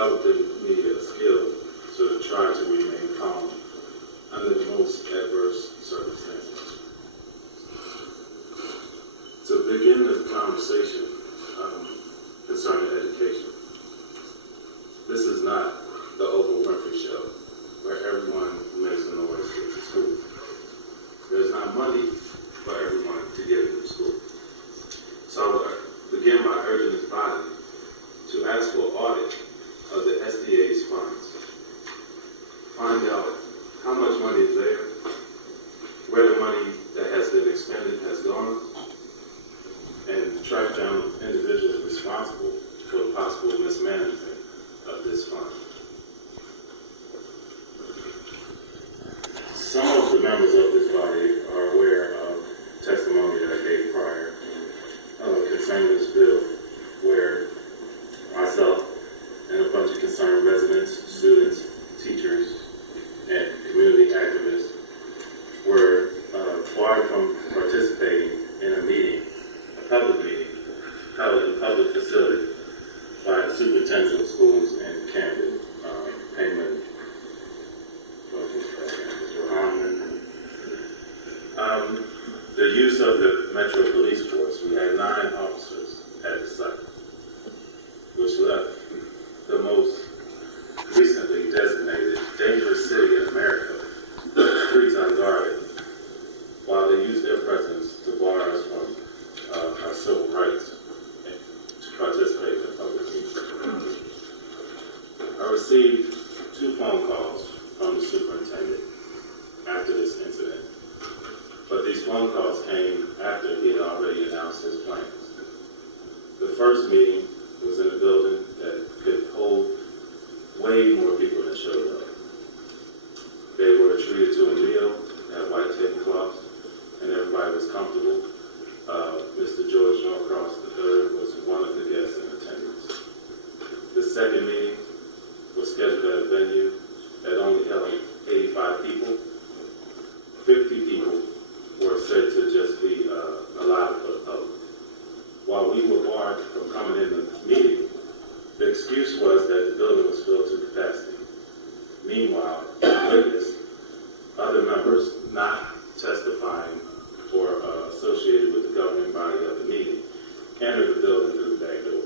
developing me a skill to try to remain calm under the most adverse circumstances. To begin this conversation concerning education, this is not the Oprah Winfrey Show where everyone who makes a noise gets to school. There's not money for everyone to get into school. So I will begin by urging this body to ask for audit of the SDA's funds. Find out how much money is there, where the money that has been expended has gone, and track down individuals responsible for the possible mismanagement of this fund. Some of the members of this body are aware of testimony that I gave prior concerning this bill, where myself and a bunch of concerned residents, students, teachers, and community activists were barred from participating in a meeting, a public meeting, held in a public facility by the superintendent of schools in Camden, Payman, the use of the Metro Police Force. We had 9 officers at the site, which left the most recently designated dangerous city in America, streets unguarded, while they used their presence to bar us from our civil rights and to participate in public meetings. I received 2 phone calls from the superintendent after this incident, but these phone calls came after he had already announced his plans. The first meeting was in a building that could hold way more people than showed up. They were treated to a meal, had white tablecloths, and everybody was comfortable. Mr. George Norcross III was one of the guests in attendance. The second meeting was scheduled at a venue that only held 85 people. 50 people were said to just be allowed for the public. While we were barred from coming in the meeting, the excuse was that the building was filled to capacity. Meanwhile, we witnessed other members not testifying or associated with the governing body of the meeting enter the building through the back door.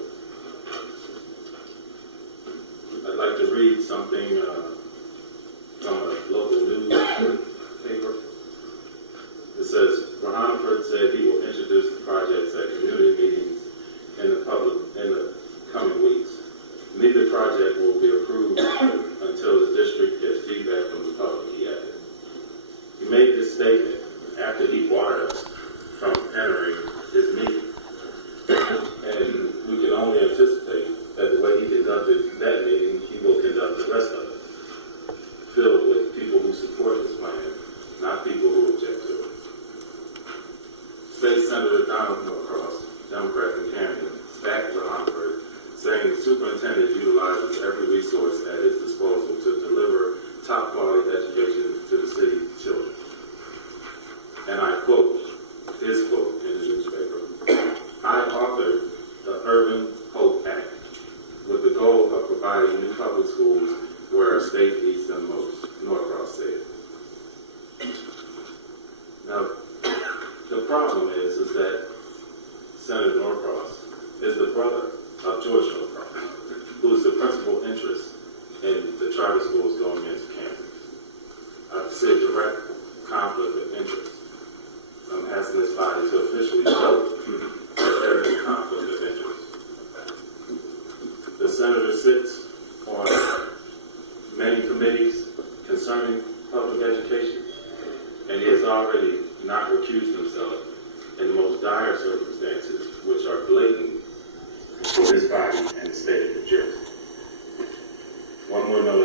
I'd like to read something from a local newspaper. It says, Rahonford said he will introduce the projects at community meetings in the coming weeks. Neither project will be approved until the district gets feedback from the public, he added. He made this statement after he barred us from entering his meeting. And we can only anticipate that the way he conducted that meeting, he will conduct the rest of it, filled with people who support his plan, not people who object to it. State Senator Donald Norcross, Democrat from Camden, backed Rahonford, saying the superintendent utilizes every resource at his disposal to deliver top quality education to the city children. And I quote his quote in the newspaper. I authored the Urban Hope Act with the goal of providing new public schools where our state needs them most, Norcross said. Now, the problem is that Senator Norcross is the brother of George Norcross, who is the principal interest in the charter schools going into Camden. I see a direct conflict of interest. I'm asking this body to officially show that there is a conflict of interest. The senator sits on many committees concerning public education, and he has already not recused himself in the most dire circumstances, which are blatant for this body and the state of New Jersey. One more note